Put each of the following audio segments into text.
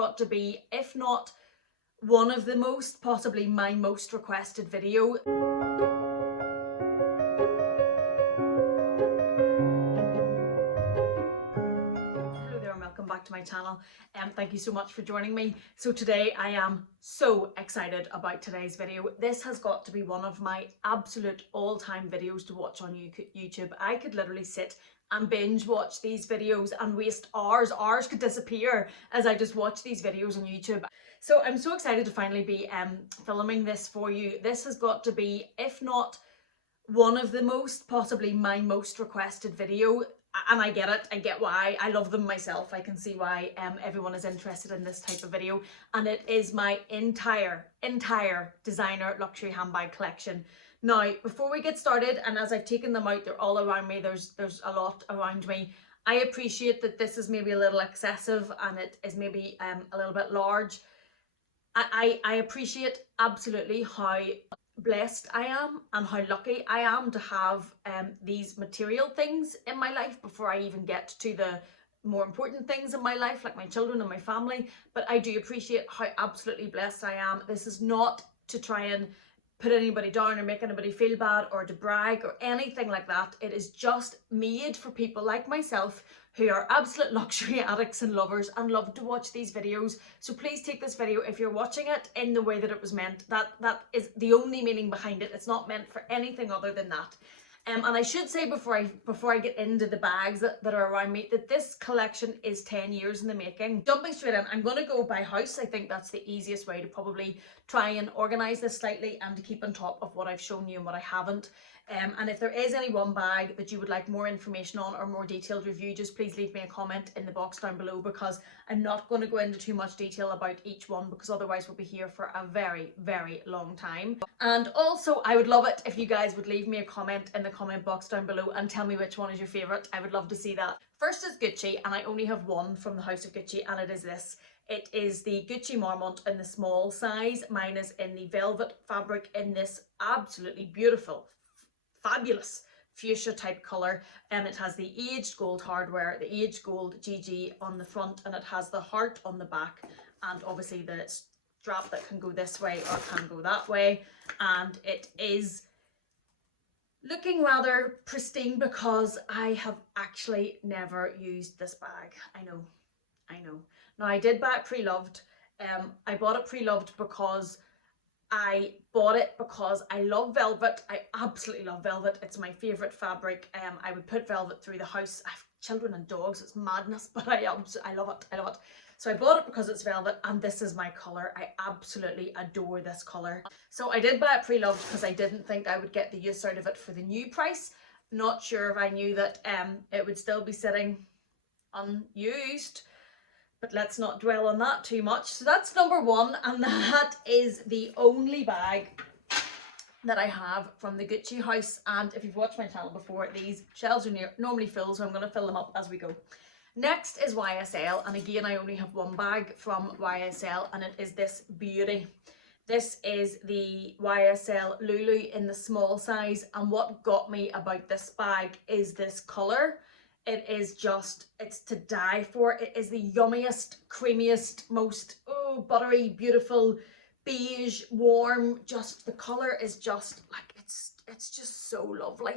got to be, if not one of the most, possibly my most requested video. Welcome back to my channel, and thank you so much for joining me. So today I am so excited about today's video. This has got to be one of my absolute all-time videos to watch on YouTube. I could literally sit and binge watch these videos and waste hours. Hours could disappear as I just watch these videos on YouTube. So I'm so excited to finally be filming this for you. This has got to be, if not one of the most, possibly my most requested video. And I get it, I get why. I love them myself. I can see why everyone is interested in this type of video. And it is my entire designer luxury handbag collection. Now, before we get started, and as I've taken them out, they're all around me, there's a lot around me. I appreciate that this is maybe a little excessive and it is maybe a little bit large. I appreciate absolutely how blessed I am and how lucky I am to have these material things in my life before I even get to the more important things in my life, like my children and my family. But I do appreciate how absolutely blessed I am. This is not to try and put anybody down or make anybody feel bad or to brag or anything like that. It is just made for people like myself who are absolute luxury addicts and lovers and love to watch these videos. So please take this video, if you're watching it, in the way that it was meant. That is the only meaning behind it. It's not meant for anything other than that. And I should say before I get into the bags that are around me, that this collection is 10 years in the making. Jumping straight in, I'm going to go by house. I think that's the easiest way to probably try and organise this slightly and to keep on top of what I've shown you and what I haven't. And if there is any one bag that you would like more information on or more detailed review, just please leave me a comment in the box down below, because I'm not going to go into too much detail about each one, because otherwise we'll be here for a very long time. And also, I would love it if you guys would leave me a comment in the comment box down below and tell me which one is your favourite. I would love to see that. First is Gucci, and I only have one from the House of Gucci, and it is this. It is the Gucci Marmont in the small size. Mine is in the velvet fabric in this absolutely beautiful, fabulous fuchsia type colour, and it has the aged gold hardware, the aged gold GG on the front, and it has the heart on the back, and obviously the strap that can go this way or can go that way. And it is looking rather pristine because I have actually never used this bag. I know. Now, I did buy it pre-loved. I bought it pre-loved because I bought it because I love velvet. I absolutely love velvet. It's my favourite fabric. I would put velvet through the house. I have children and dogs. It's madness, but I love it. I love it. So I bought it because it's velvet, and this is my colour. I absolutely adore this colour. So I did buy it pre-loved because I didn't think I would get the use out of it for the new price. Not sure if I knew that it would still be sitting unused. But let's not dwell on that too much. So that's number one, and that is the only bag that I have from the Gucci house. And if you've watched my channel before, these shelves are normally full, so I'm going to fill them up as we go. Next is YSL, and again I only have one bag from YSL, and it is this beauty. This is the YSL Lulu in the small size, and what got me about this bag is this colour. It is just, it's to die for. It is the yummiest, creamiest, most buttery, beautiful, beige, warm. Just the colour is just like, it's just so lovely.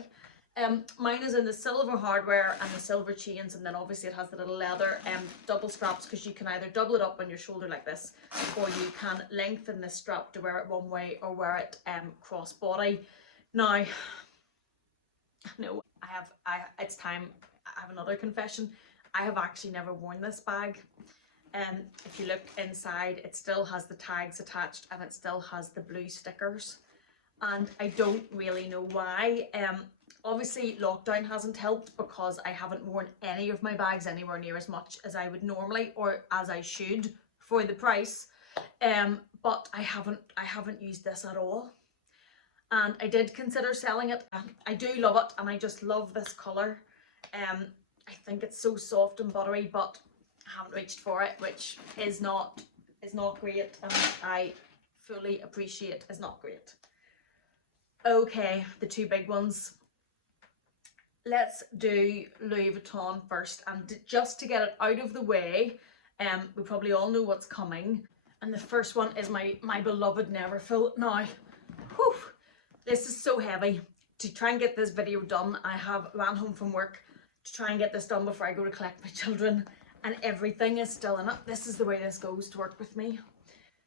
Mine is in the silver hardware and the silver chains, and then obviously it has the little leather double straps, because you can either double it up on your shoulder like this, or you can lengthen this strap to wear it one way or wear it cross body. Now, no, it's time. I have another confession. I have actually never worn this bag. If you look inside, it still has the tags attached and it still has the blue stickers, and I don't really know why. Obviously lockdown hasn't helped, because I haven't worn any of my bags anywhere near as much as I would normally, or as I should for the price. But I haven't used this at all, and I did consider selling it. I do love it, and I just love this colour. I think it's so soft and buttery, but I haven't reached for it, which is not great, and I fully appreciate is not great. Okay, the two big ones. Let's do Louis Vuitton first, and just to get it out of the way, We probably all know what's coming. And the first one is my beloved Neverfull. Now, whew, this is so heavy. To try and get this video done, I have ran home from work to try and get this done before I go to collect my children, and everything is still in it. This is the way this goes to work with me.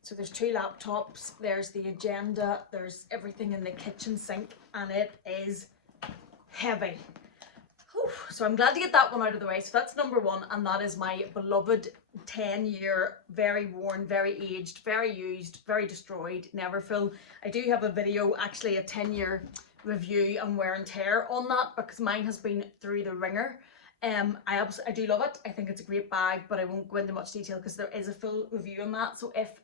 So there's 2 laptops, there's the agenda, there's everything in the kitchen sink, and it is heavy. Whew. So I'm glad to get that one out of the way. So that's number 1, and that is my beloved 10-year, very worn, very aged, very used, very destroyed Neverfull. I do have a video, actually a 10-year review and wear and tear on that, because mine has been through the ringer. I do love it. I think it's a great bag, but I won't go into much detail because there is a full review on that. So if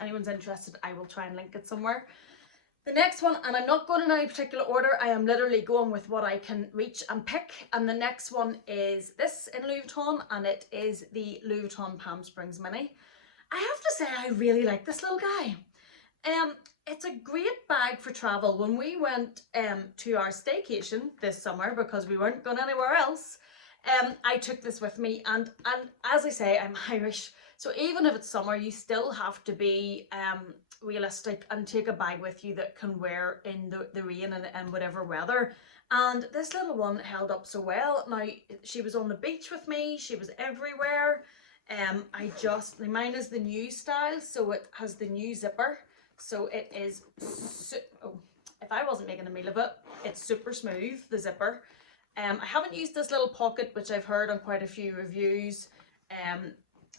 anyone's interested, I will try and link it somewhere. The next one, and I'm not going in any particular order, I am literally going with what I can reach and pick. And the next one is this in Louis Vuitton, and it is the Louis Vuitton Palm Springs Mini. I have to say I really like this little guy. It's a great bag for travel. When we went to our staycation this summer, because we weren't going anywhere else, I took this with me, and as I say, I'm Irish, so even if it's summer, you still have to be realistic and take a bag with you that can wear in the rain and whatever weather. And this little one held up so well. Now, she was on the beach with me, she was everywhere. Mine is the new style, so it has the new zipper, so it is, if I wasn't making a meal of it, it's super smooth, the zipper. I haven't used this little pocket, which I've heard on quite a few reviews.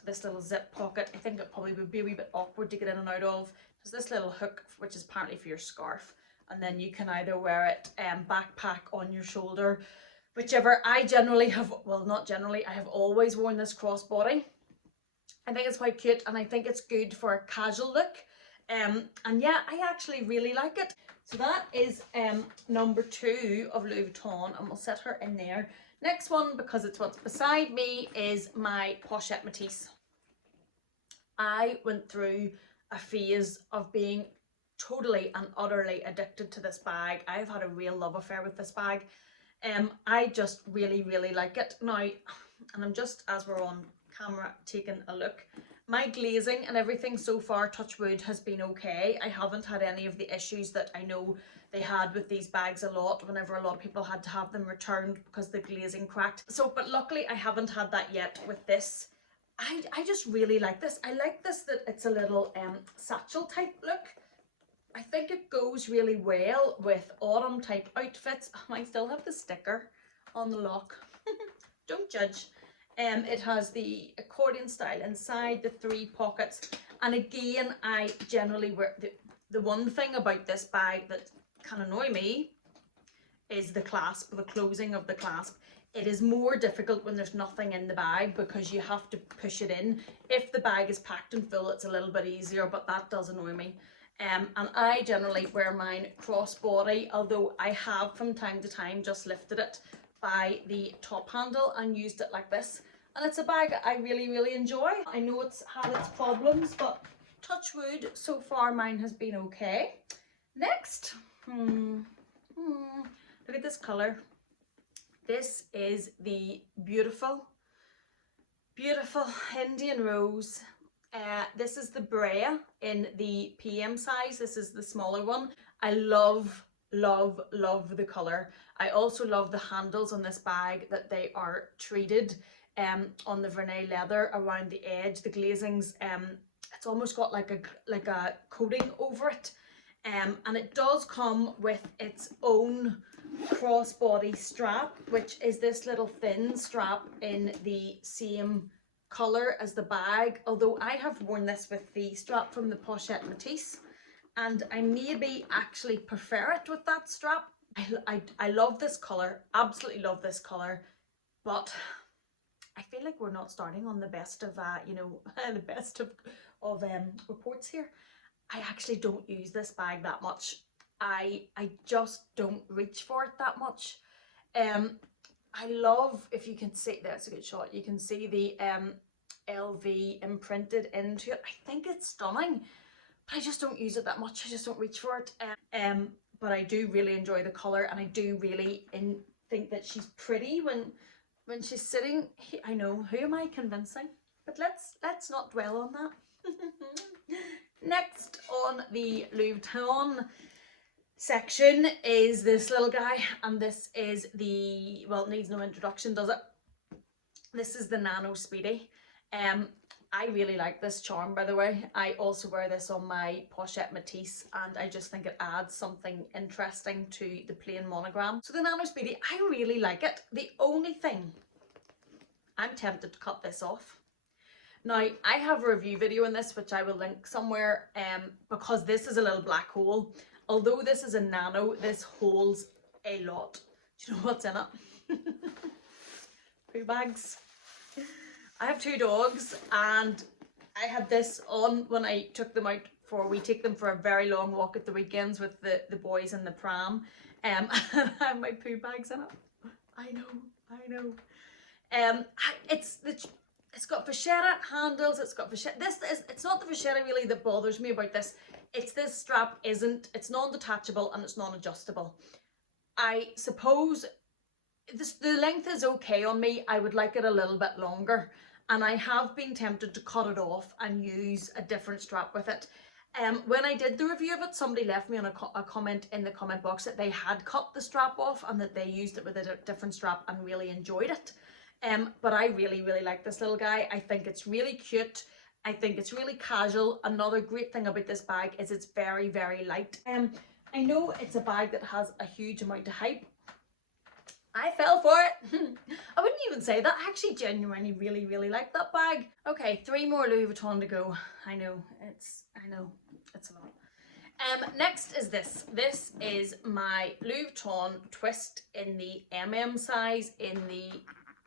This little zip pocket, I think it probably would be a wee bit awkward to get in and out of. There's this little hook, which is apparently for your scarf, and then you can either wear it backpack on your shoulder, whichever. I generally have, well, not generally, I have always worn this crossbody. I think it's quite cute, and I think it's good for a casual look. And yeah, I actually really like it. So that is number 2 of Louis Vuitton, and we'll set her in there. Next one, because it's what's beside me, is my Pochette Matisse. I went through a phase of being totally and utterly addicted to this bag. I've had a real love affair with this bag. I just really, really like it. Now, and I'm just, as we're on camera, taking a look. My glazing and everything so far, touch wood, has been okay. I haven't had any of the issues that I know they had with these bags a lot, whenever a lot of people had to have them returned because the glazing cracked. So, but luckily I haven't had that yet with this. I just really like this. I like this, that it's a little satchel type look. I think it goes really well with autumn type outfits. I still have the sticker on the lock. Don't judge. It has the accordion style inside, the 3 pockets, and again, I generally wear the one thing about this bag that can annoy me is the clasp, the closing of the clasp. It is more difficult when there's nothing in the bag because you have to push it in. If the bag is packed and full, it's a little bit easier, but that does annoy me. And I generally wear mine crossbody, although I have from time to time just lifted it by the top handle and used it like this, and it's a bag I really, really enjoy. I know it's had its problems, but touch wood, so far mine has been okay. Next, look at this colour. This is the beautiful Indian Rose. This is the Brea in the PM size. This is the smaller one. I love the colour. I also love the handles on this bag, that they are treated on the vernis leather around the edge. The glazings, it's almost got like a coating over it, and it does come with its own crossbody strap, which is this little thin strap in the same colour as the bag, although I have worn this with the strap from the Pochette Matisse, and I maybe actually prefer it with that strap. I love this colour, absolutely love this colour, but I feel like we're not starting on the best of, the best of reports here. I actually don't use this bag that much. I just don't reach for it that much. I love, if you can see, that's a good shot, you can see the LV imprinted into it. I think it's stunning, but I just don't use it that much. I just don't reach for it. But I do really enjoy the colour, and I do really think that she's pretty when she's sitting. I know, who am I convincing? But let's not dwell on that. Next on the Louis Vuitton section is this little guy, and this is the, well, it needs no introduction, does it? This is the Nano Speedy. I really like this charm, by the way. I also wear this on my pochette Matisse, and I just think it adds something interesting to the plain monogram. So the Nano Speedy, I really like it. The only thing, I'm tempted to cut this off. Now, I have a review video in this, which I will link somewhere, because this is a little black hole. Although this is a nano, this holds a lot. Do you know what's in it? Poo bags. I have 2 dogs, and I had this on when I took them out we take them for a very long walk at the weekends with the boys in the pram. And I have my poo bags in it. I know. It's got vachetta handles, it's got vachetta. It's not the vachetta really that bothers me about this. It's this strap it's non-detachable and it's non-adjustable. I suppose the length is okay on me. I would like it a little bit longer, and I have been tempted to cut it off and use a different strap with it. When I did the review of it, somebody left me on a comment in the comment box that they had cut the strap off and that they used it with a different strap and really enjoyed it. But I really like this little guy. I think it's really cute. I think it's really casual. Another great thing about this bag is it's very light. I know it's a bag that has a huge amount of hype. I fell for it. I wouldn't even say that. I actually genuinely really like that bag. Okay, 3 more Louis Vuitton to go. I know, it's a lot. Next is this. This is my Louis Vuitton twist in the MM size, in the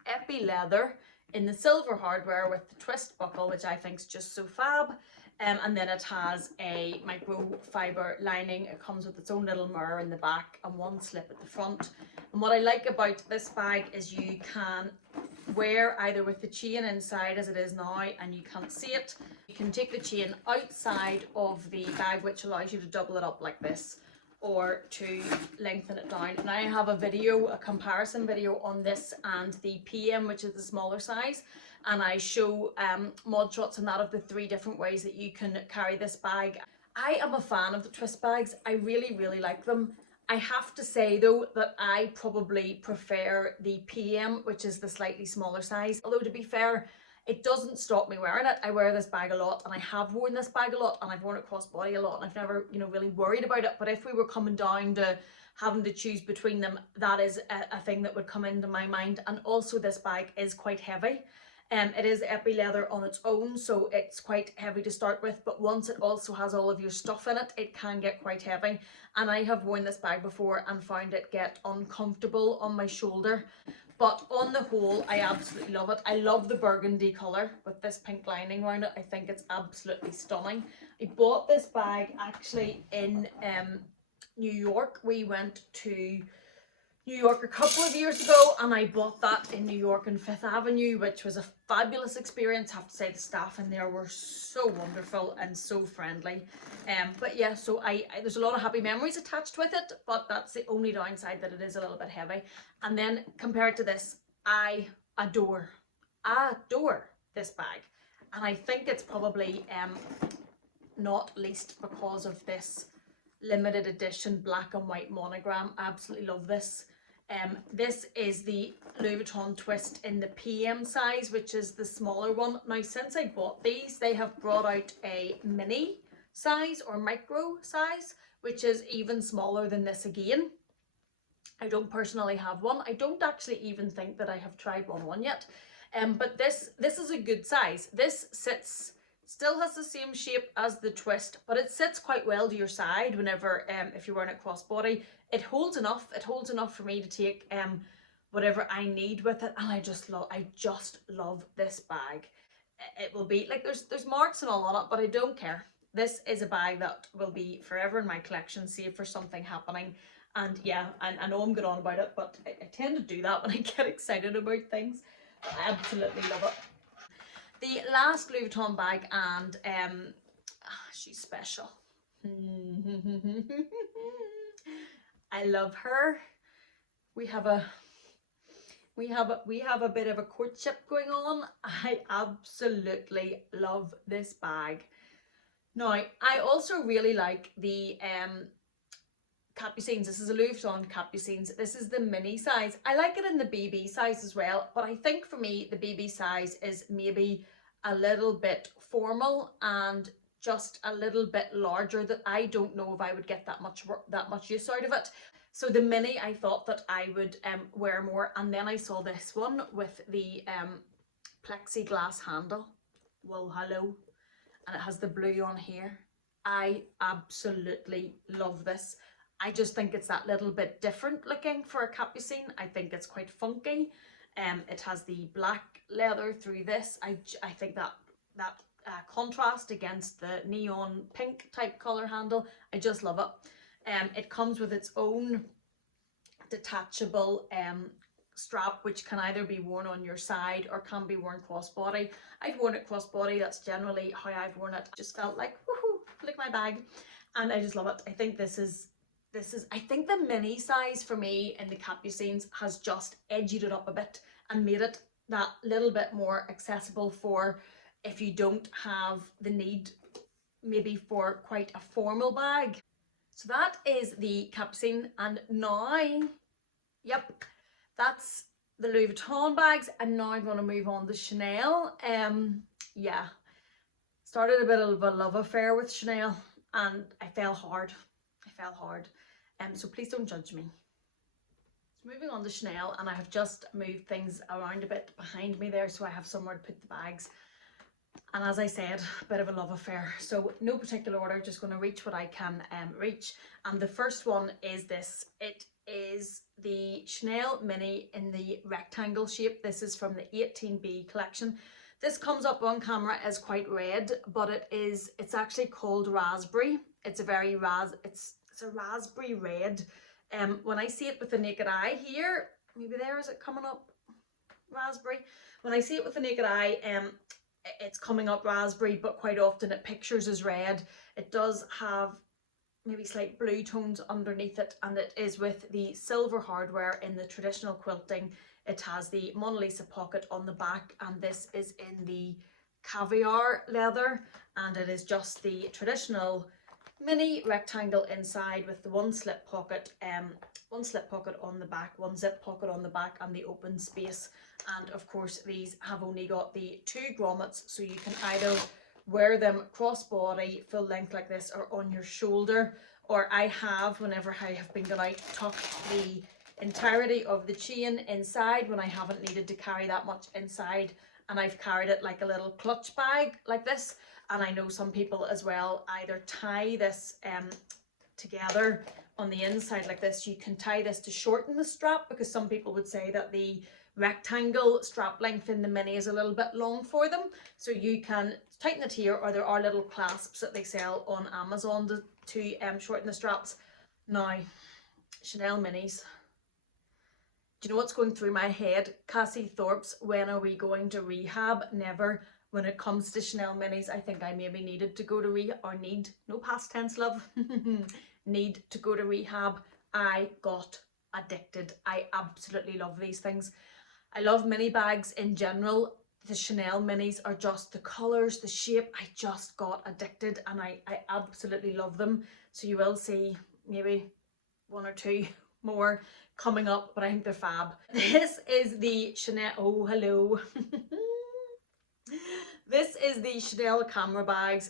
epi leather, in the silver hardware with the twist buckle, which I think is just so fab. And then it has a microfiber lining. It comes with its own little mirror in the back and 1 slip at the front. And what I like about this bag is you can wear either with the chain inside as it is now and you can't see it. You can take the chain outside of the bag, which allows you to double it up like this, or to lengthen it down. And I have a comparison video on this and the PM, which is the smaller size, and I show mod shots and that of the 3 different ways that you can carry this bag. I am a fan of the twist bags. I really like them. I have to say though that I probably prefer the PM, which is the slightly smaller size. Although to be fair, it doesn't stop me wearing it. I wear this bag a lot, and I have worn this bag a lot, and I've worn it crossbody a lot, and I've never, really worried about it. But if we were coming down to having to choose between them, that is a thing that would come into my mind. And also this bag is quite heavy. It is epi leather on its own, so it's quite heavy to start with, but once it also has all of your stuff in it, it can get quite heavy. And I have worn this bag before and found it get uncomfortable on my shoulder. But on the whole, I absolutely love it. I love the burgundy colour with this pink lining around it. I think it's absolutely stunning. I bought this bag actually in New York. We went to New York a couple of years ago, and I bought that in New York on 5th Avenue, which was a fabulous experience. I have to say the staff in there were so wonderful and so friendly. But yeah, so there's a lot of happy memories attached with it, but that's the only downside, that it is a little bit heavy. And then compared to this, I adore this bag. And I think it's probably not least because of this limited edition black and white monogram. I absolutely love this. This is the Louis Vuitton twist in the PM size, which is the smaller one. Now, since I bought these, they have brought out a mini size or micro size, which is even smaller than this again. I don't personally have one. I don't actually even think that I have tried one on yet. But this is a good size. This still has the same shape as the twist, but it sits quite well to your side whenever if you're wearing it crossbody. It holds enough. It holds enough for me to take whatever I need with it, and I just love this bag. It will be like there's marks and all on it, but I don't care. This is a bag that will be forever in my collection, save for something happening. And yeah, I know I'm good on about it, but I tend to do that when I get excited about things. I absolutely love it. The last Louis Vuitton bag, and she's special. I love her. We have a We have a bit of a courtship going on. I absolutely love this bag. Now, I also really like the capucines. This is a Louis Vuitton capucines. This is the mini size. I like it in the BB size as well, but I think for me the BB size is maybe a little bit formal and just a little bit larger, that I don't know if I would get that much use out of it. So the mini I thought that I would wear more, and then I saw this one with the plexiglass handle. Well, hello. And it has the blue on here. I absolutely love this. I just think it's that little bit different looking for a capucine. I think it's quite funky. It has the black leather through this. I think that contrast against the neon pink type color handle, I just love it. It comes with its own detachable strap, which can either be worn on your side or can be worn crossbody. I've worn it crossbody. That's generally how I've worn it. Just felt like, woohoo, look at my bag, and I just love it. I think I think the mini size for me in the capucines has just edged it up a bit and made it that little bit more accessible for if you don't have the need maybe for quite a formal bag. So that is the capucine, and now, yep, that's the Louis Vuitton bags, and now I'm going to move on to Chanel. Yeah, started a bit of a love affair with Chanel, and I fell hard. So please don't judge me. So moving on to Chanel, and I have just moved things around a bit behind me there so I have somewhere to put the bags. And as I said, a bit of a love affair. So no particular order, just going to reach what I can reach. And the first one is this. It is the Chanel Mini in the rectangle shape. This is from the 18B collection. This comes up on camera as quite red, but it's actually called raspberry. It's a very it's a raspberry red. When I see it with the naked eye here, maybe there, is it coming up raspberry? When I see it with the naked eye, it's coming up raspberry, but quite often it pictures as red. It does have maybe slight blue tones underneath it, and it is with the silver hardware in the traditional quilting. It has the Mona Lisa pocket on the back, and this is in the caviar leather, and it is just the traditional mini rectangle inside with the one slip pocket on the back, one zip pocket on the back, and the open space. And of course these have only got the 2 grommets, so you can either wear them crossbody full length like this, or on your shoulder, or I have, whenever I have been going out, tucked the entirety of the chain inside when I haven't needed to carry that much inside, and I've carried it like a little clutch bag like this. And I know some people as well either tie this together on the inside like this. You can tie this to shorten the strap, because some people would say that the rectangle strap length in the mini is a little bit long for them. So you can tighten it here, or there are little clasps that they sell on Amazon to shorten the straps. Now, Chanel minis. Do you know what's going through my head? Cassie Thorpe's "When are we going to rehab?" Never. When it comes to Chanel minis, I think I maybe needed to go to need, no past tense, love, need to go to rehab. I got addicted. I absolutely love these things. I love mini bags in general. The Chanel minis are just the colours, the shape. I just got addicted, and I absolutely love them. So you will see maybe 1 or 2 more coming up, but I think they're fab. This is the Chanel, oh hello. This is the Chanel camera bag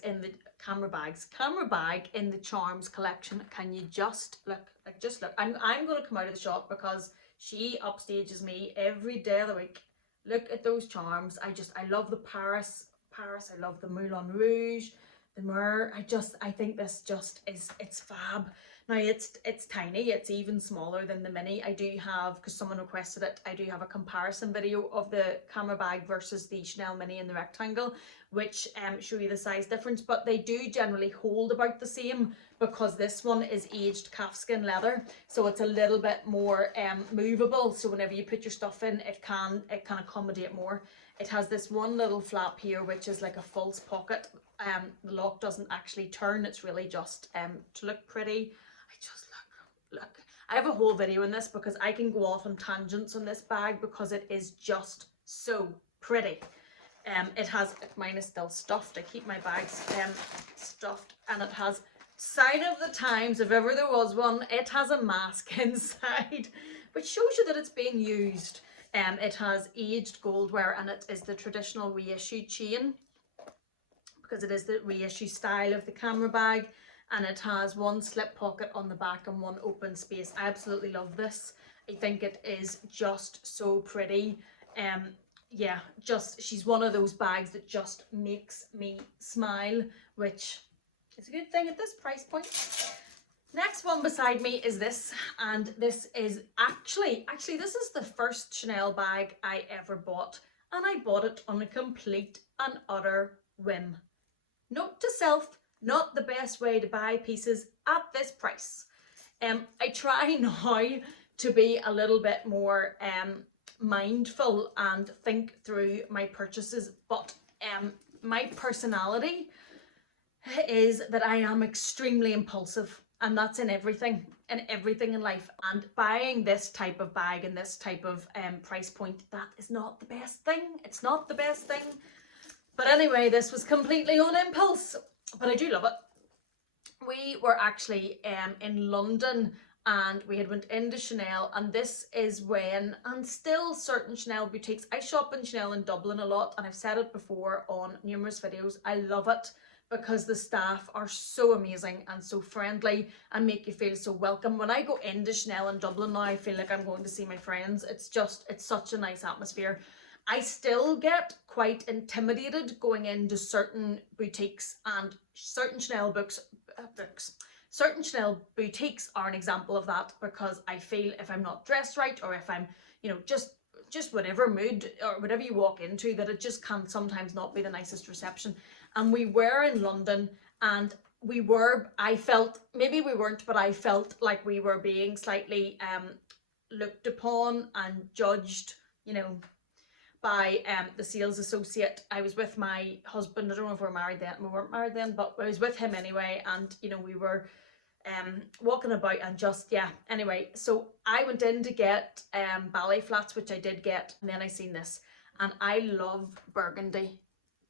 in the Charms collection. Can you just look, just look. I'm going to come out of the shop because she upstages me every day of the week. Look at those charms. I love the Paris, I love the Moulin Rouge, the Myrrh. I think this just is, it's fab. Now it's tiny, it's even smaller than the mini. I do have, because someone requested it, I do have a comparison video of the camera bag versus the Chanel mini in the rectangle, which show you the size difference, but they do generally hold about the same, because this one is aged calfskin leather, so it's a little bit more movable, so whenever you put your stuff in, it can accommodate more. It has this one little flap here, which is like a false pocket. The lock doesn't actually turn, it's really just to look pretty. Look, I have a whole video in this because I can go off on tangents on this bag because it is just so pretty. It has, mine is still stuffed. I keep my bags stuffed, and it has sign of the times, if ever there was one. It has a mask inside, which shows you that it's being used. It has aged goldware, and it is the traditional reissue chain because it is the reissue style of the camera bag, and it has one slip pocket on the back and one open space. I absolutely love this. I think it is just so pretty. Yeah, just, she's one of those bags that just makes me smile, which is a good thing at this price point. Next one beside me is this, and this is actually this is the first Chanel bag I ever bought, and I bought it on a complete and utter whim. Note to self, not the best way to buy pieces at this price. I try now to be a little bit more mindful and think through my purchases, but my personality is that I am extremely impulsive, and that's in everything in life. And buying this type of bag and this type of price point, that is not the best thing. It's not the best thing. But anyway, this was completely on impulse, but I do love it. We were actually in London, and we had went into Chanel, and this is when, and still certain Chanel boutiques, I shop in Chanel in Dublin a lot, and I've said it before on numerous videos, I love it because the staff are so amazing and so friendly and make you feel so welcome. When I go into Chanel in Dublin now, I feel like I'm going to see my friends. It's such a nice atmosphere. I still get quite intimidated going into certain boutiques, and certain Chanel certain Chanel boutiques are an example of that, because I feel if I'm not dressed right, or if I'm, you know, just whatever mood or whatever you walk into, that it just can sometimes not be the nicest reception. And we were in London, and I felt, maybe we weren't, but I felt like we were being slightly looked upon and judged, you know, by the sales associate. I was with my husband. I don't know if we were married then. We weren't married then, but I was with him anyway, and you know, we were walking about, and just, yeah, anyway, so I went in to get ballet flats, which I did get, and then I seen this, and I love burgundy,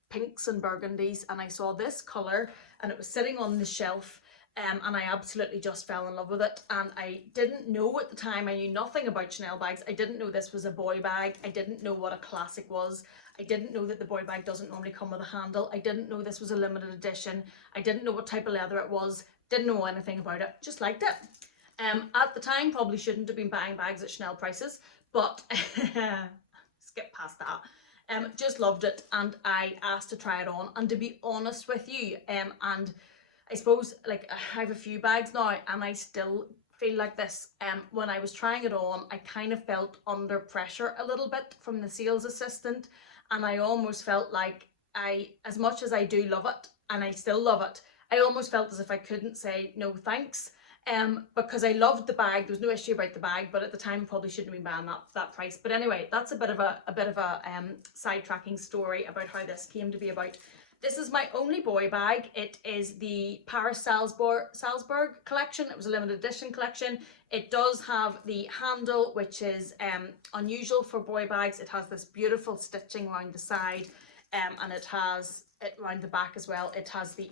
pinks and burgundies, and I saw this colour, and it was sitting on the shelf, and I absolutely just fell in love with it. And I didn't know at the time, I knew nothing about Chanel bags. I didn't know this was a boy bag. I didn't know what a classic was. I didn't know that the boy bag doesn't normally come with a handle. I didn't know this was a limited edition. I didn't know what type of leather it was. Didn't know anything about it. Just liked it. At the time, probably shouldn't have been buying bags at Chanel prices, but skip past that. Just loved it, and I asked to try it on. And to be honest with you, and I suppose, like, I have a few bags now, and I still feel like this. When I was trying it on, I kind of felt under pressure a little bit from the sales assistant, and I almost felt like as much as I do love it, and I still love it, I almost felt as if I couldn't say no thanks, because I loved the bag. There was no issue about the bag, but at the time I probably shouldn't have been buying that price. But anyway, that's a bit of a sidetracking story about how this came to be about. This is my only boy bag. It is the Paris Salzburg collection. It was a limited edition collection. It does have the handle, which is unusual for boy bags. It has this beautiful stitching around the side, and it has it around the back as well. It has the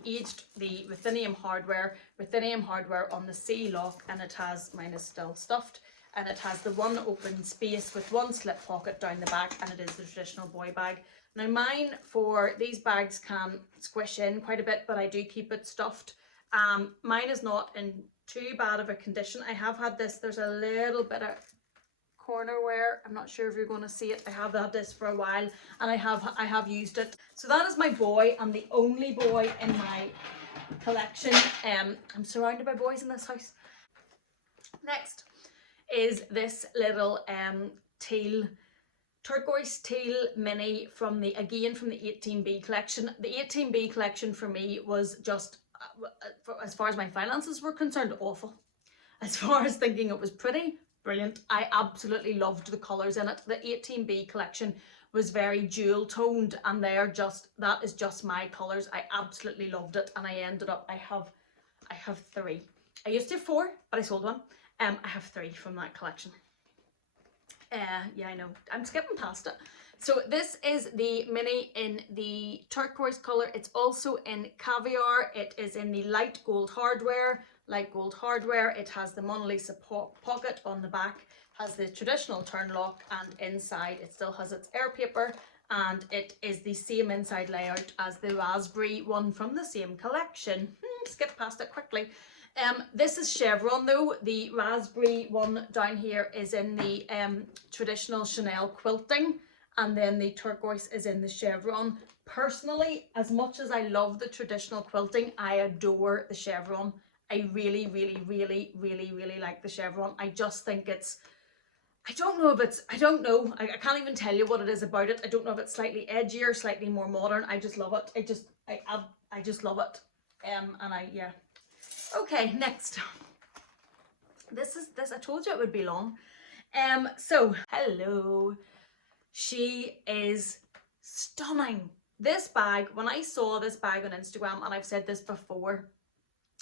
ruthenium hardware on the C lock, and it has, mine is still stuffed, and it has the one open space with one slip pocket down the back, and it is the traditional boy bag. Now mine, for these bags, can squish in quite a bit, but I do keep it stuffed. Mine is not in too bad of a condition. I have had this, there's a little bit of corner wear. I'm not sure if you're going to see it. I have had this for a while, and I have used it. So that is my boy, and the only boy in my collection. I'm surrounded by boys in this house. Next is this little turquoise teal mini from the 18B collection. The 18B collection for me was just, as far as my finances were concerned, awful. As far as thinking it was pretty, brilliant. I absolutely loved the colours in it. The 18B collection was very jewel toned, and that is just my colours. I absolutely loved it, and I ended up, I have 3. I used to have 4, but I sold one. I have 3 from that collection. Yeah, I know, I'm skipping past it. So this is the mini in the turquoise colour. It's also in caviar. It is in the light gold hardware. It has the Mona Lisa pocket on the back, has the traditional turn lock, and inside it still has its air paper, and it is the same inside layout as the raspberry one from the same collection. Skip past it quickly. This is chevron though. The raspberry one down here is in the traditional Chanel quilting, and then the turquoise is in the chevron. Personally, as much as I love the traditional quilting, I adore the chevron. I really, really, really, really, really like the chevron. I just think it's, I don't know. I can't even tell you what it is about it. I don't know if it's slightly edgier, slightly more modern. I just love it. I just love it. Yeah. Okay, next. This, I told you it would be long. So, hello. She is stunning. This bag, when I saw this bag on Instagram, and I've said this before,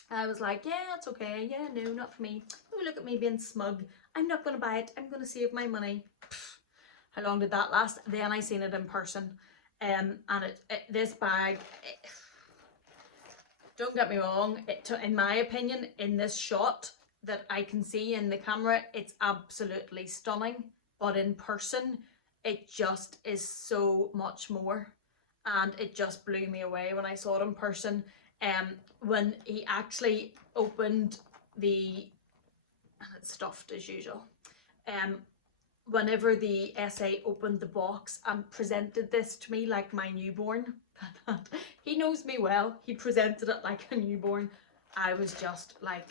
I was like, yeah, it's okay. Yeah, no, not for me. Oh, look at me being smug. I'm not going to buy it. I'm going to save my money. Pfft, how long did that last? Then I seen it in person. And this bag, don't get me wrong, in my opinion, in this shot that I can see in the camera, it's absolutely stunning. But in person, it just is so much more. And it just blew me away when I saw it in person. When he actually opened the, and it's stuffed as usual, whenever the SA opened the box and presented this to me like my newborn, he knows me well, he presented it like a newborn, I was just like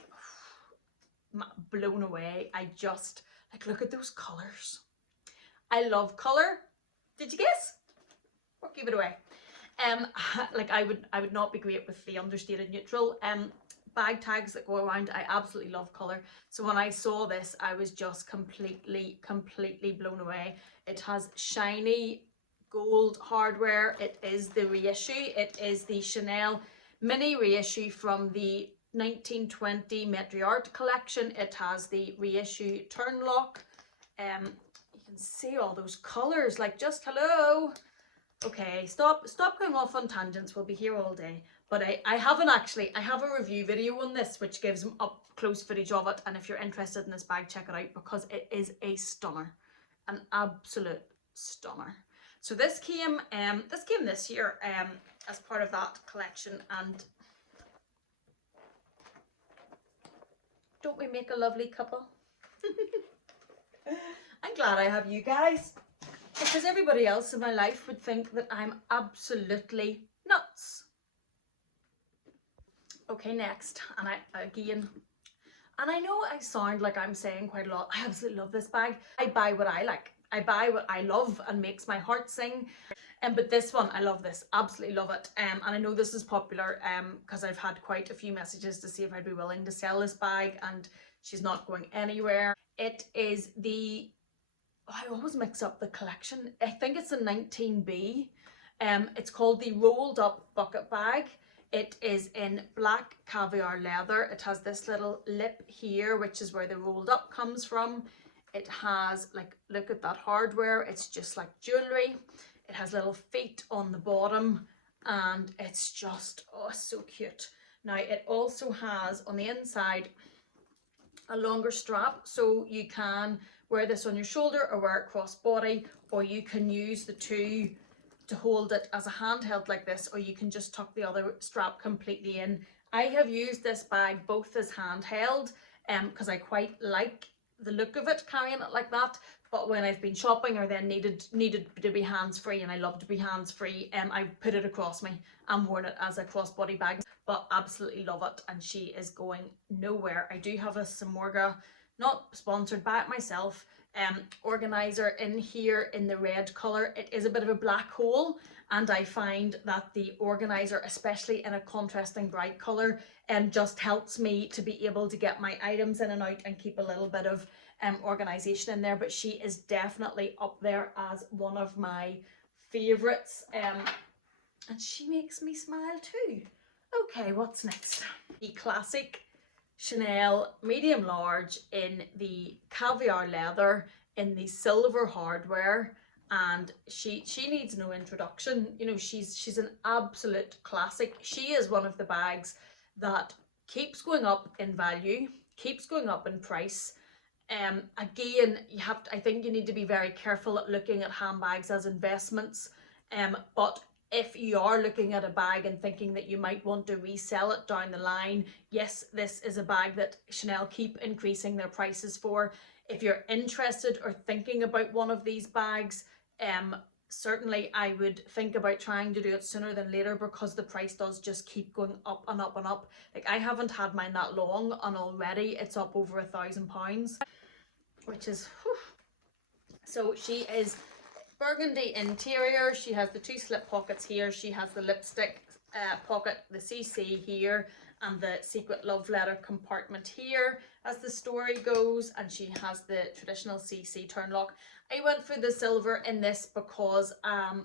blown away. I just, like, look at those colours. I love colour. Did you guess? Or give it away. Like I would not be great with the understated neutral bag tags that go around. I absolutely love colour. So when I saw this, I was just completely blown away. It has shiny gold hardware. It is the reissue. It is the Chanel mini reissue from the 1920 Matriarch collection. It has the reissue turn lock. You can see all those colours, like, just hello. Okay, stop going off on tangents, we'll be here all day. But I have a review video on this which gives up close footage of it, and if you're interested in this bag, check it out because it is a stunner, an absolute stunner. So this came this year as part of that collection, and don't we make a lovely couple? I'm glad I have you guys, because everybody else in my life would think that I'm absolutely nuts. Okay, next, and I know I sound like I'm saying quite a lot. I absolutely love this bag. I buy what I like. I buy what I love and makes my heart sing. But this one, I love this, absolutely love it. And I know this is popular because I've had quite a few messages to see if I'd be willing to sell this bag, and she's not going anywhere. It is the, I always mix up the collection. I think it's a 19B. It's called the rolled up bucket bag. It is in black caviar leather. It has this little lip here, which is where the rolled up comes from. It has, like, look at that hardware. It's just like jewelry. It has little feet on the bottom, and it's just, oh, so cute. Now it also has on the inside a longer strap, so you can wear this on your shoulder or wear it cross body, or you can use the two to hold it as a handheld like this, or you can just tuck the other strap completely in. I have used this bag both as handheld because I quite like the look of it carrying it like that, but when I've been shopping or then needed to be hands-free, and I love to be hands-free, I put it across me and worn it as a crossbody bag. But absolutely love it, and she is going nowhere. I do have a Samorga, not sponsored by it myself, organizer in here in the red colour. It is a bit of a black hole, and I find that the organizer, especially in a contrasting bright colour, just helps me to be able to get my items in and out and keep a little bit of organisation in there. But she is definitely up there as one of my favourites, and she makes me smile too. Okay, what's next? The classic Chanel medium large in the caviar leather in the silver hardware, and she needs no introduction. You know, she's an absolute classic. She is one of the bags that keeps going up in value, keeps going up in price. Again, I think you need to be very careful at looking at handbags as investments. But if you are looking at a bag and thinking that you might want to resell it down the line, yes, this is a bag that Chanel keep increasing their prices for. If you're interested or thinking about one of these bags, certainly I would think about trying to do it sooner than later, because the price does just keep going up and up and up. Like, I haven't had mine that long and already it's up over £1,000, which is whew. So she is burgundy interior. She has the 2 slip pockets here. She has the lipstick pocket, the CC here, and the secret love letter compartment here as the story goes, and she has the traditional CC turn lock. I went for the silver in this because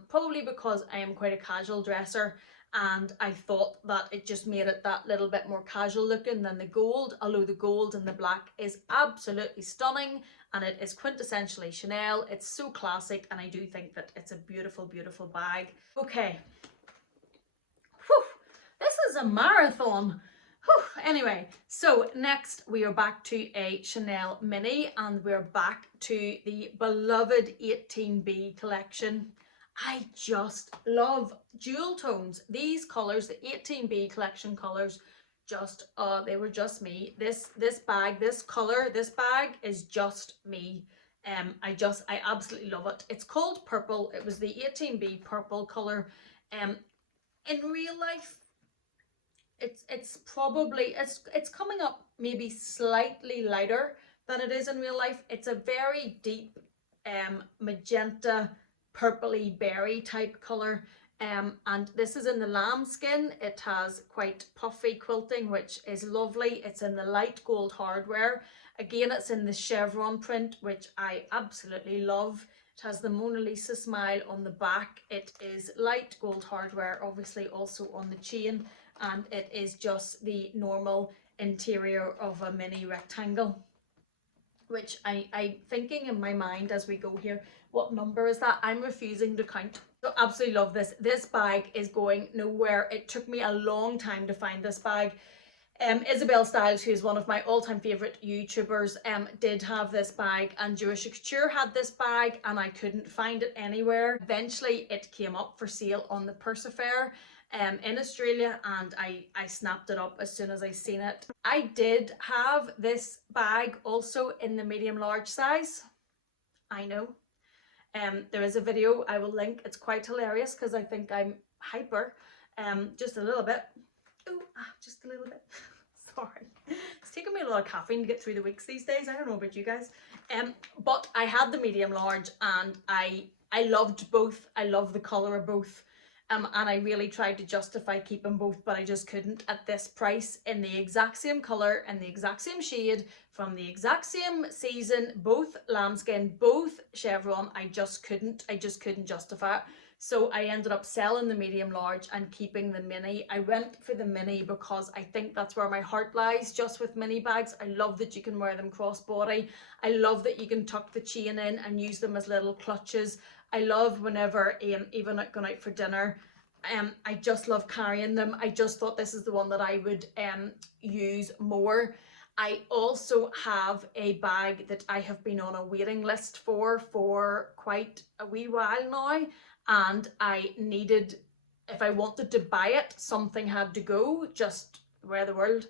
probably because I am quite a casual dresser, and I thought that it just made it that little bit more casual looking than the gold, although the gold and the black is absolutely stunning and it is quintessentially Chanel. It's so classic, and I do think that it's a beautiful, beautiful bag. Okay. Whew. This is a marathon. Whew. Anyway, so next we are back to a Chanel mini, and we're back to the beloved 18B collection. I just love jewel tones. These colours, the 18B collection colours, just they were just me. This bag, this colour, this bag is just me. I absolutely love it. It's called purple. It was the 18B purple colour. In real life, it's probably it's coming up maybe slightly lighter than it is in real life. It's a very deep magenta, purpley berry type colour, and this is in the lambskin. It has quite puffy quilting, which is lovely. It's in the light gold hardware. Again, it's in the chevron print, which I absolutely love. It has the Mona Lisa smile on the back. It is light gold hardware, obviously also on the chain, and it is just the normal interior of a mini rectangle, which I'm thinking in my mind as we go here, what number is that? I'm refusing to count. So absolutely love this. This bag is going nowhere. It took me a long time to find this bag. Isabel Styles, who is one of my all-time favourite YouTubers, did have this bag, and Jewish Couture had this bag, and I couldn't find it anywhere. Eventually it came up for sale on the Persefair in Australia, and I snapped it up as soon as I seen it. I did have this bag also in the medium large size. I know. There is a video I will link. It's quite hilarious because I think I'm hyper just a little bit. Oh, just a little bit. Sorry. It's taking me a lot of caffeine to get through the weeks these days. I don't know about you guys. But I had the medium large, and I loved both. I love the colour of both. And I really tried to justify keeping both, but I just couldn't at this price, in the exact same colour and the exact same shade, from the exact same season, both lambskin, both chevron. I just couldn't justify it. So I ended up selling the medium large and keeping the mini. I went for the mini because I think that's where my heart lies, just with mini bags. I love that you can wear them crossbody. I love that you can tuck the chain in and use them as little clutches. I love whenever, even going out for dinner, I just love carrying them. I just thought this is the one that I would use more. I also have a bag that I have been on a waiting list for quite a wee while now, and I needed, if I wanted to buy it, something had to go, just wear the world.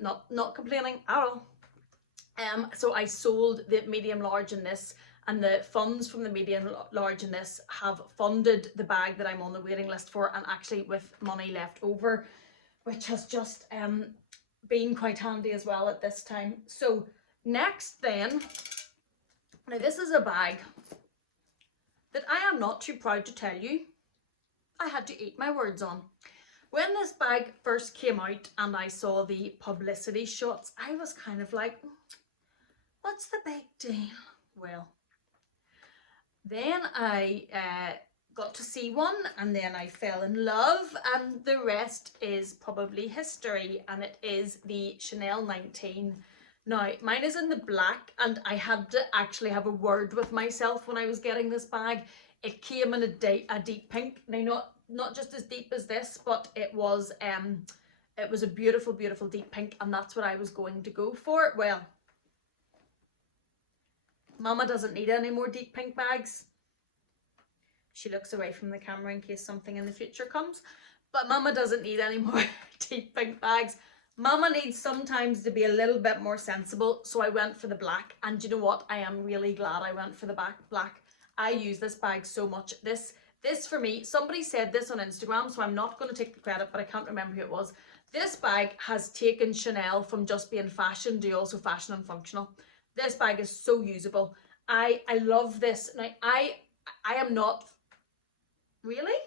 Not complaining at all. So I sold the medium large in this, and the funds from the medium large in this have funded the bag that I'm on the waiting list for, and actually with money left over, which has just been quite handy as well at this time. So next then, now this is a bag that I am not too proud to tell you I had to eat my words on. When this bag first came out and I saw the publicity shots, I was kind of like, what's the big deal? Well, then I got to see one, and then I fell in love, and the rest is probably history, and it is the Chanel 19. Now, mine is in the black, and I had to actually have a word with myself when I was getting this bag. It came in a deep pink. Now, not just as deep as this, but it was a beautiful, beautiful deep pink, and that's what I was going to go for. Well, Mama doesn't need any more deep pink bags. She looks away from the camera in case something in the future comes. But Mama doesn't need any more deep pink bags. Mama needs sometimes to be a little bit more sensible, so I went for the black. And you know what? I am really glad I went for the black. I use this bag so much. This for me, somebody said this on Instagram, so I'm not going to take the credit, but I can't remember who it was. This bag has taken Chanel from just being fashion to also fashion and functional. This bag is so usable. I love this. Now, I am not, really?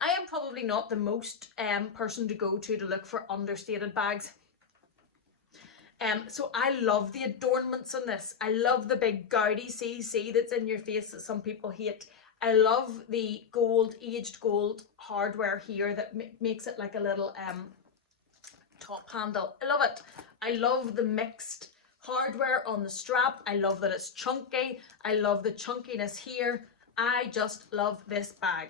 I am probably not the most person to go to look for understated bags. So I love the adornments in this. I love the big gaudy CC that's in your face that some people hate. I love the gold, aged gold hardware here that makes it like a little top handle. I love it. I love the mixed hardware on the strap. I love that it's chunky. I love the chunkiness here. I just love this bag.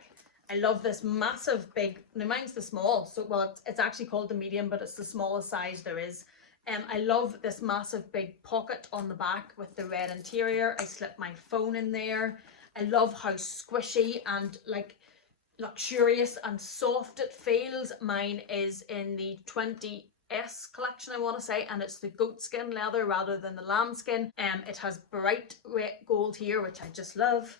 I love this massive big, now mine's the small, so well it's actually called the medium, but it's the smallest size there is. I love this massive big pocket on the back with the red interior. I slip my phone in there. I love how squishy and like luxurious and soft it feels. Mine is in the 20S collection, I want to say, and it's the goat skin leather rather than the lambskin. It has bright red gold here, which I just love.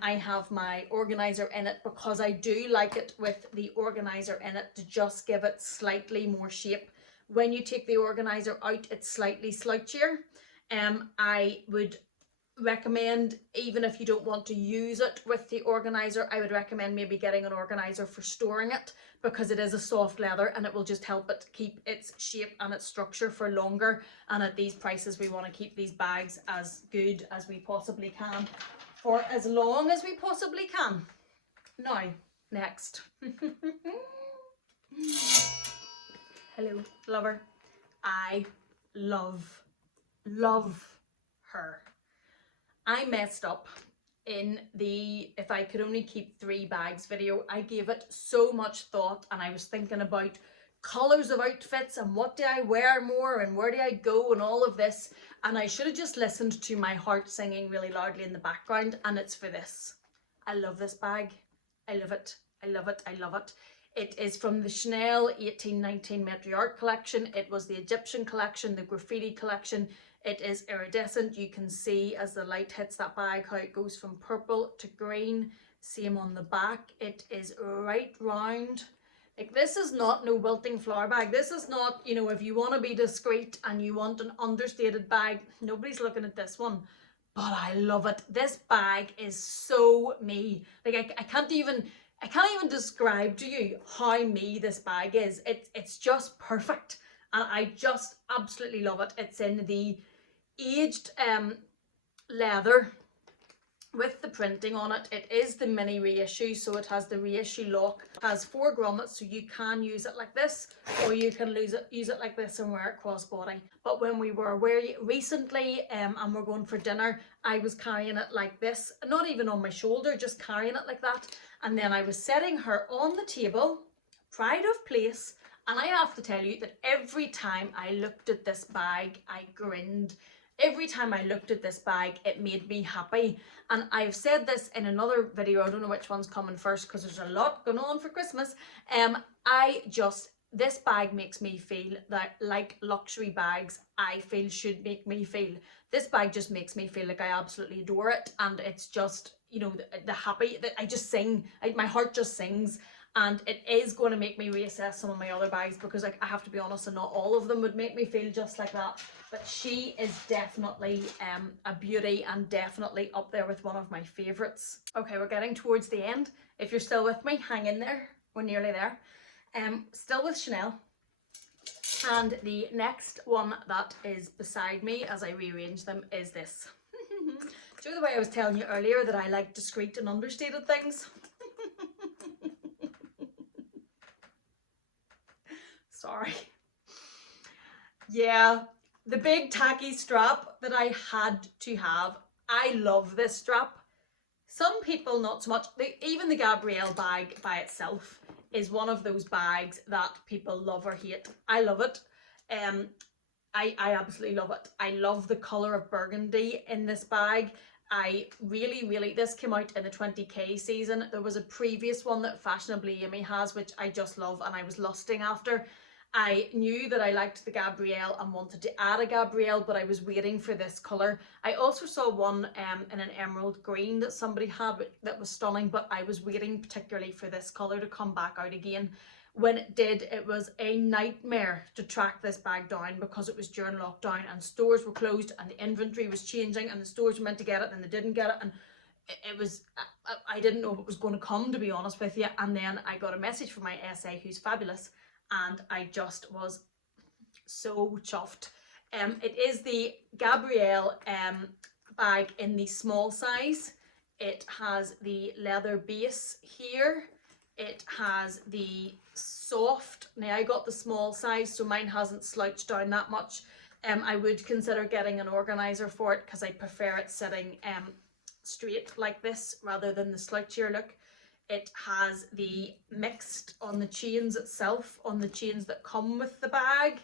I have my organizer in it because I do like it with the organizer in it to just give it slightly more shape. When you take the organizer out, it's slightly slouchier. I would recommend, even if you don't want to use it with the organizer, I would recommend maybe getting an organizer for storing it, because it is a soft leather and it will just help it keep its shape and its structure for longer. And at these prices, we want to keep these bags as good as we possibly can for as long as we possibly can. Now, next. Hello, lover. I love her. I messed up in the if I could only keep 3 bags video. I gave it so much thought, and I was thinking about colours of outfits and what do I wear more and where do I go and all of this, and I should have just listened to my heart singing really loudly in the background, and it's for this. I love this bag. I love it. I love it. I love it. It is from the Chanel 1819 Matriarch collection. It was the Egyptian collection, the graffiti collection. It is iridescent. You can see as the light hits that bag how it goes from purple to green. Same on the back. It is right round. Like, this is not no wilting flower bag. This is not, you know, if you want to be discreet and you want an understated bag, nobody's looking at this one. But I love it. This bag is so me. Like, I can't even describe to you how me this bag is. It's just perfect, and I just absolutely love it. It's in the aged leather with the printing on it. It is the mini reissue, so it has the reissue lock. It has 4 grommets, so you can use it like this, or you can use it like this and wear it crossbody. But when we were wearing it recently and we're going for dinner, I was carrying it like this, not even on my shoulder, just carrying it like that. And then I was setting her on the table, pride of place, and I have to tell you that every time I looked at this bag, I grinned. Every time I looked at this bag, it made me happy. And I've said this in another video, I don't know which one's coming first because there's a lot going on for Christmas. This bag makes me feel that like luxury bags, I feel should make me feel. This bag just makes me feel like I absolutely adore it. And it's just, you know, the happy, that I just sing, my heart just sings. And it is going to make me reassess some of my other bags, because like, I have to be honest, and not all of them would make me feel just like that. But she is definitely a beauty, and definitely up there with one of my favourites. Okay, we're getting towards the end. If you're still with me, hang in there. We're nearly there. Still with Chanel. And the next one that is beside me as I rearrange them is this. Do you know the way I was telling you earlier that I like discreet and understated things? Sorry. Yeah, the big tacky strap that I had to have. I love this strap. Some people not so much. Even the Gabrielle bag by itself is one of those bags that people love or hate. I love it. I absolutely love it. I love the colour of burgundy in this bag. I really, this came out in the 20k season. There was a previous one that Fashionably Amy has, which I just love, and I was lusting after. I knew that I liked the Gabrielle and wanted to add a Gabrielle, but I was waiting for this colour. I also saw one in an emerald green that somebody had that was stunning, but I was waiting particularly for this colour to come back out again. When it did, it was a nightmare to track this bag down because it was during lockdown and stores were closed and the inventory was changing and the stores were meant to get it and they didn't get it, and it was, I didn't know if it was going to come, to be honest with you. And then I got a message from my SA, who's fabulous, and I just was so chuffed. It is the Gabrielle bag in the small size. It has the leather base here. It has the soft, now I got the small size, so mine hasn't slouched down that much. I would consider getting an organizer for it because I prefer it sitting straight like this rather than the slouchier look. It has the mixed on the chains itself, on the chains that come with the bag.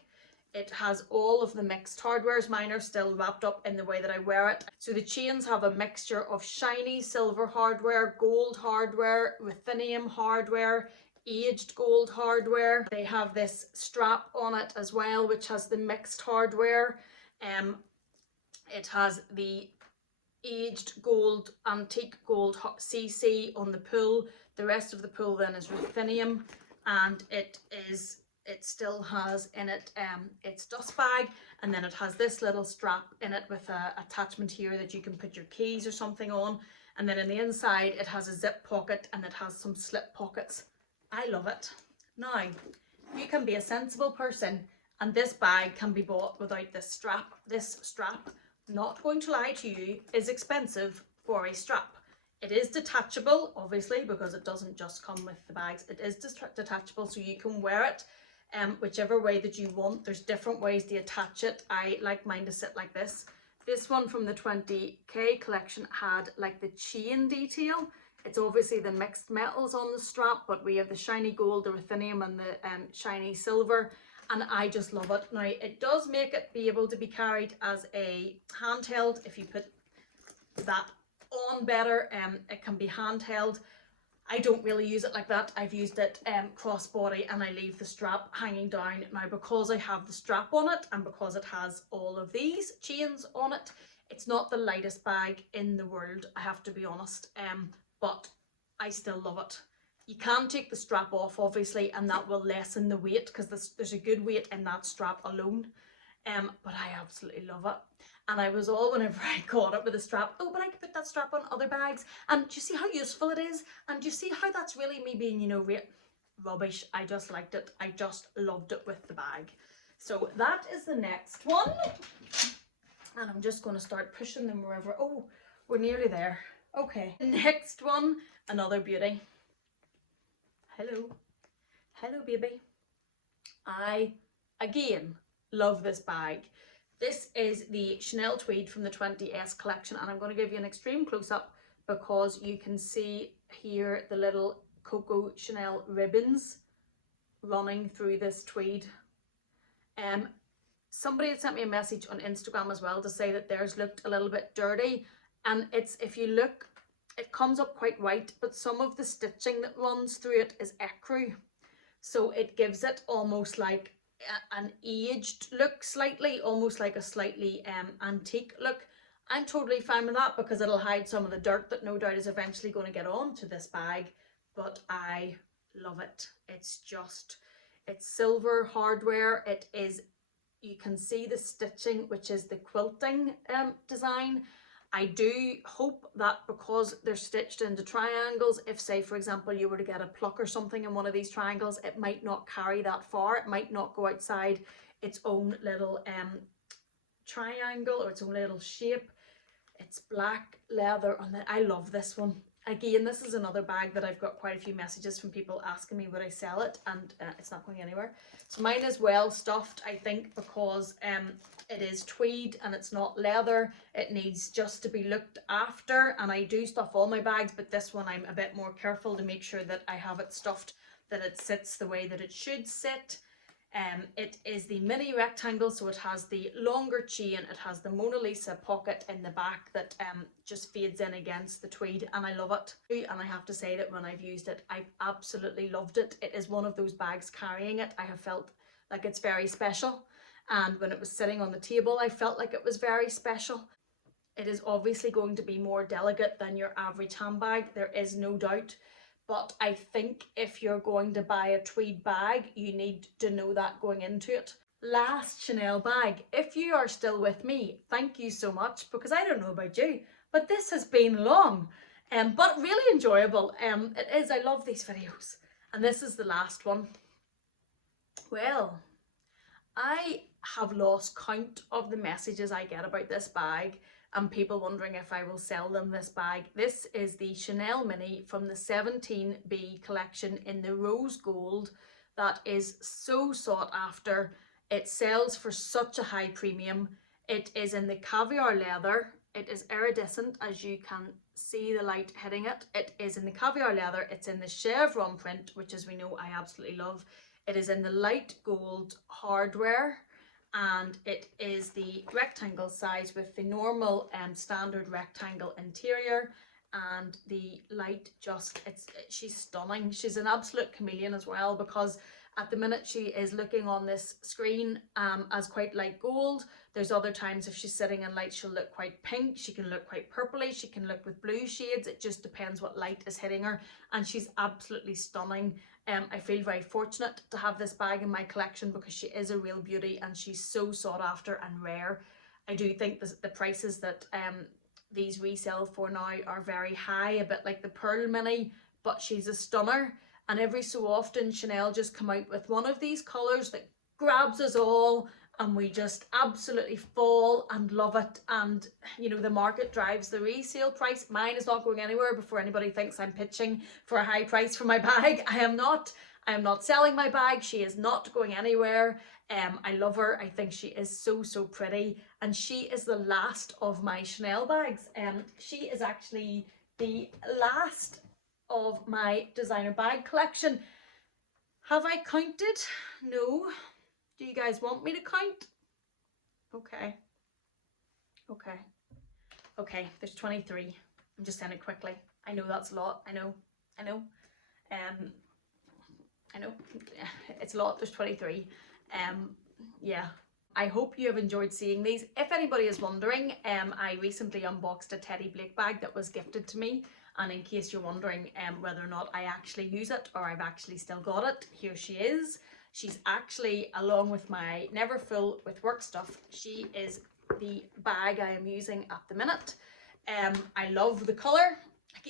It has all of the mixed hardwares. Mine are still wrapped up in the way that I wear it. So the chains have a mixture of shiny silver hardware, gold hardware, ruthenium hardware, aged gold hardware. They have this strap on it as well, which has the mixed hardware. It has the aged gold, antique gold CC on the pull. The rest of the pull then is ruthenium, and it still has in it its dust bag, and then it has this little strap in it with a attachment here that you can put your keys or something on, and then in the inside it has a zip pocket and it has some slip pockets. I love it. Now, you can be a sensible person and this bag can be bought without this strap. This strap, not going to lie to you, is expensive for a strap. It is detachable, obviously, because it doesn't just come with the bags. It is detachable, so you can wear it whichever way that you want. There's different ways to attach it. I like mine to sit like this. This one from the 20k collection had like the chain detail. It's obviously the mixed metals on the strap, but we have the shiny gold, the ruthenium, and the shiny silver, and I just love it. Now, it does make it be able to be carried as a handheld if you put that on better. It can be handheld. I don't really use it like that. I've used it crossbody, and I leave the strap hanging down. Now, because I have the strap on it and because it has all of these chains on it, it's not the lightest bag in the world, I have to be honest, but I still love it. You can take the strap off, obviously, and that will lessen the weight because there's a good weight in that strap alone, but I absolutely love it. And I was all, whenever I got it with a strap, oh, but I could put that strap on other bags. And do you see how useful it is? And do you see how that's really me being, you know, rubbish? I just liked it. I just loved it with the bag. So that is the next one. And I'm just going to start pushing them wherever. Oh, we're nearly there. Okay. The next one, another beauty. Hello. Hello, baby. I, again, love this bag. This is the Chanel Tweed from the 20s collection, and I'm going to give you an extreme close-up because you can see here the little Coco Chanel ribbons running through this tweed. Somebody had sent me a message on Instagram as well to say that theirs looked a little bit dirty, and it's, if you look, it comes up quite white, but some of the stitching that runs through it is ecru, so it gives it almost like an aged look, slightly, almost like a slightly antique look. I'm totally fine with that because it'll hide some of the dirt that no doubt is eventually going to get onto this bag, but I love it. It's just, it's silver hardware. It is, you can see the stitching, which is the quilting design. I do hope that because they're stitched into triangles, if say for example you were to get a pluck or something in one of these triangles, it might not carry that far. It might not go outside its own little triangle or its own little shape. It's black leather on the, I love this one. Again, this is another bag that I've got quite a few messages from people asking me would I sell it, and it's not going anywhere. So mine is well stuffed, I think, because it is tweed and it's not leather. It needs just to be looked after, and I do stuff all my bags, but this one I'm a bit more careful to make sure that I have it stuffed, that it sits the way that it should sit. It is the mini rectangle, so it has the longer chain, it has the Mona Lisa pocket in the back that just fades in against the tweed, and I love it. And I have to say that when I've used it, I've absolutely loved it. It is one of those bags, carrying it, I have felt like it's very special, and when it was sitting on the table, I felt like it was very special. It is obviously going to be more delicate than your average handbag, there is no doubt. But I think if you're going to buy a tweed bag, you need to know that going into it. Last Chanel bag. If you are still with me, thank you so much, because I don't know about you, but this has been long, but really enjoyable. It is, I love these videos. And this is the last one. Well, I have lost count of the messages I get about this bag, and people wondering if I will sell them this bag. This is the Chanel Mini from the 17B collection in the rose gold. That is so sought after. It sells for such a high premium. It is in the caviar leather. It is iridescent, as you can see the light hitting it. It is in the caviar leather. It's in the chevron print, which, as we know, I absolutely love. It is in the light gold hardware, and it is the rectangle size with the normal standard rectangle interior, and the light just, she's stunning. She's an absolute chameleon as well, because at the minute she is looking on this screen as quite light gold. There's other times if she's sitting in light, she'll look quite pink, she can look quite purpley, she can look with blue shades. It just depends what light is hitting her, and she's absolutely stunning. I feel very fortunate to have this bag in my collection because she is a real beauty and she's so sought after and rare. I do think the prices that these resell for now are very high, a bit like the Pearl Mini, but she's a stunner. And every so often Chanel just come out with one of these colours that grabs us all, and we just absolutely fall and love it. And you know, the market drives the resale price. Mine is not going anywhere. Before anybody thinks I'm pitching for a high price for my bag, I am not selling my bag. She is not going anywhere. I love her. I think she is so pretty, and she is the last of my Chanel bags. She is actually the last of my designer bag collection. Have I counted? No. Do you guys want me to count? Okay, there's 23. I'm just saying it quickly. I know that's a lot. I know. It's a lot. There's 23. Yeah. I hope you have enjoyed seeing these. If anybody is wondering, I recently unboxed a Teddy Blake bag that was gifted to me. And in case you're wondering whether or not I actually use it or I've actually still got it, here she is. She's actually, along with my Neverfull with work stuff, she is the bag I am using at the minute. I love the colour.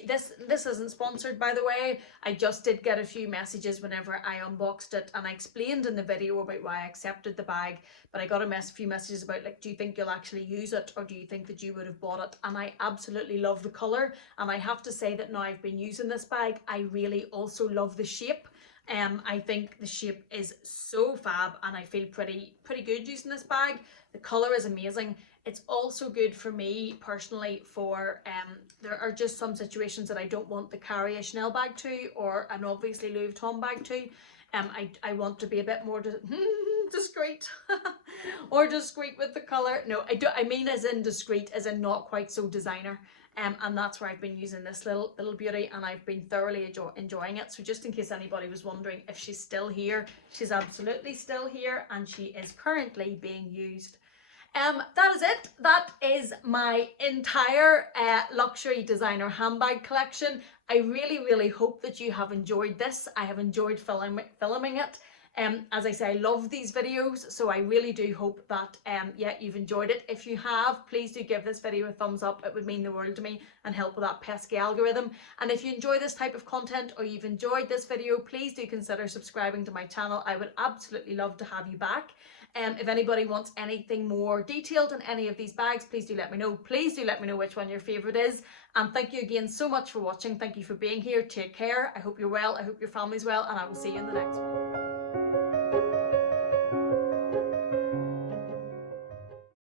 This isn't sponsored, by the way. I just did get a few messages whenever I unboxed it, and I explained in the video about why I accepted the bag, but I got a few messages about, like, do you think you'll actually use it, or do you think that you would have bought it? And I absolutely love the colour, and I have to say that now I've been using this bag, I really also love the shape. I think the shape is so fab, and I feel pretty good using this bag. The colour is amazing. It's also good for me personally for, there are just some situations that I don't want to carry a Chanel bag to, or an obviously Louis Vuitton bag to. I want to be a bit more discreet or discreet with the colour. No, I mean as in discreet, as in not quite so designer. And that's where I've been using this little beauty, and I've been thoroughly enjoying it. So just in case anybody was wondering if she's still here, she's absolutely still here, and she is currently being used. That is it. That is my entire luxury designer handbag collection. I really hope that you have enjoyed this. I have enjoyed filming it. As I say, I love these videos, so I really do hope that yeah, you've enjoyed it. If you have, please do give this video a thumbs up. It would mean the world to me and help with that pesky algorithm. And if you enjoy this type of content, or you've enjoyed this video, please do consider subscribing to my channel. I would absolutely love to have you back. If anybody wants anything more detailed on any of these bags, please do let me know. Please do let me know which one your favourite is. And thank you again so much for watching. Thank you for being here. Take care. I hope you're well. I hope your family's well, and I will see you in the next one.